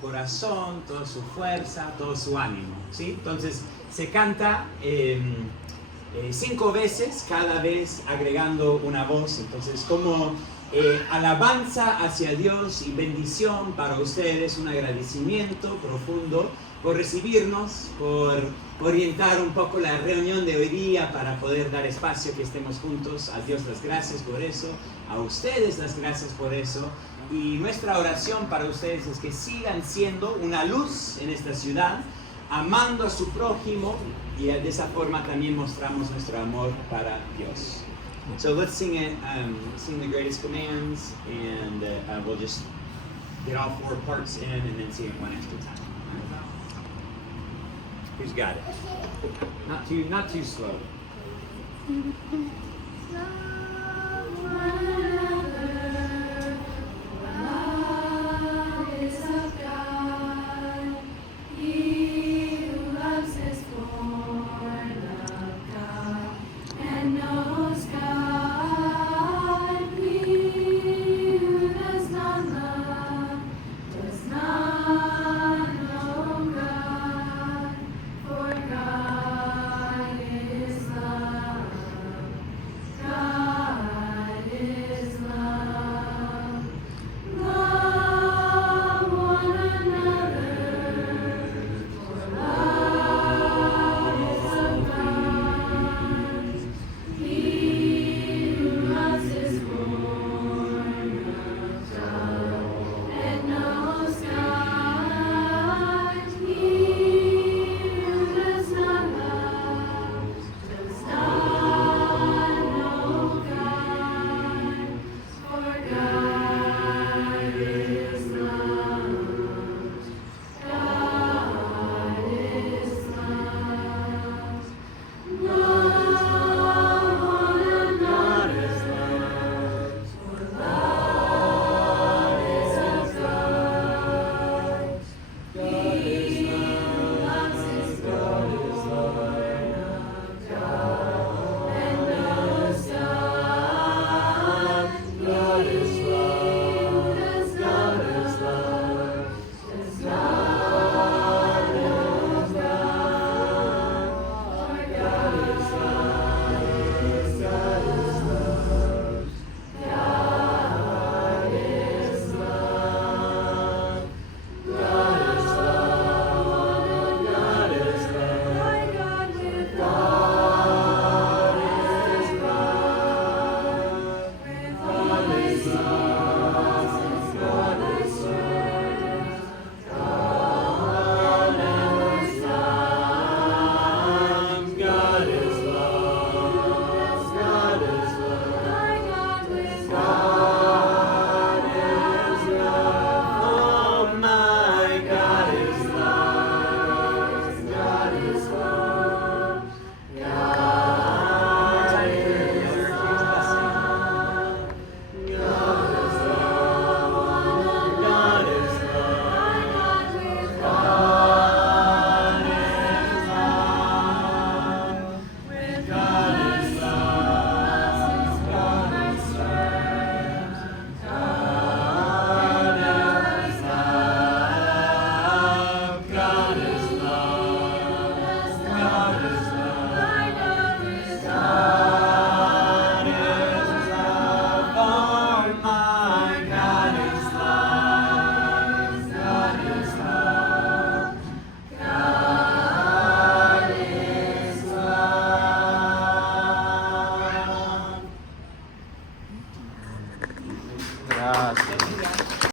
corazón, toda su fuerza, todo su ánimo, ¿sí? Entonces se canta 5 veces, cada vez agregando una voz. Entonces como alabanza hacia Dios y bendición para ustedes, un agradecimiento profundo por recibirnos, por orientar un poco la reunión de hoy día para poder dar espacio que estemos juntos. A Dios las gracias por eso, a ustedes las gracias por eso. Y nuestra oración para ustedes es que sigan siendo una luz en esta ciudad, amando a su prójimo, y de esa forma también mostramos nuestro amor para Dios. So let's sing it, sing the greatest commands, and we'll just get all 4 parts in and then sing it one extra time. Who's got it? Not too slow.